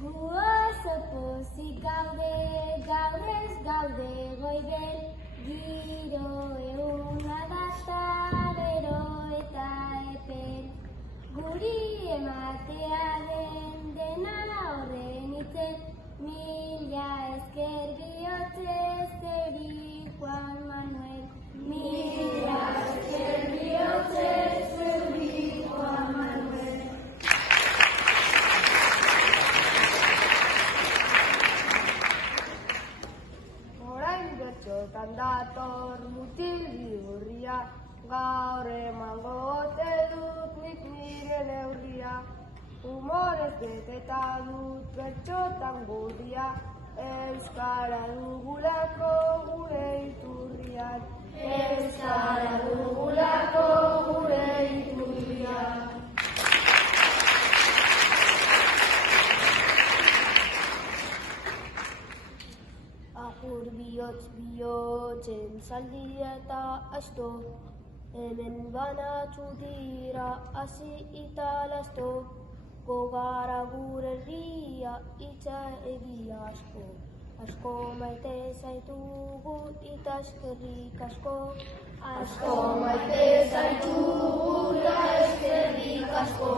Gu oso pozik gaude, gaur ez gaude goibel, giro eguna data bero eta epel. Guri ematea den dena horren itzen, mila esker bihotzez zeri Juan Manuel. Mila esker bihotzez zeri Juan Manuel. Orain bertxotan dator mutil bihurria, gaur emango ote dut nik nire neurria. Humorez beteta dut bertxotan gurria, euskara dugulako gure iturrian. Euskara dugulako gure iturrian. Agur bihotz bihotzen zaldia eta asto, hemen banatzu dira hasi italazto, gogara gure herria itza egia asko. Asko maite zaitugu eta eskerrik asko. Asko maite zaitugu eta eskerrik asko.